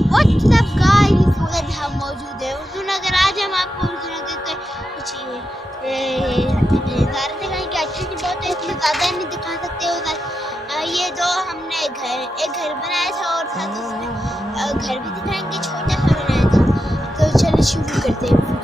WhatsApp guys, मगर हम मौजूद है उर्दू नगर। आज हम आपको उर्दू नगर के कुछ नज़ारे दिखाएंगे। एक्चुअली बहुत है, इसमें ज़्यादा नहीं दिखा सकते उधर। ये जो हमने एक घर बनाया था और साथ उसमें घर भी दिखाएंगे, छोटा सा बनाया था। तो चलिए शुरू करते हैं।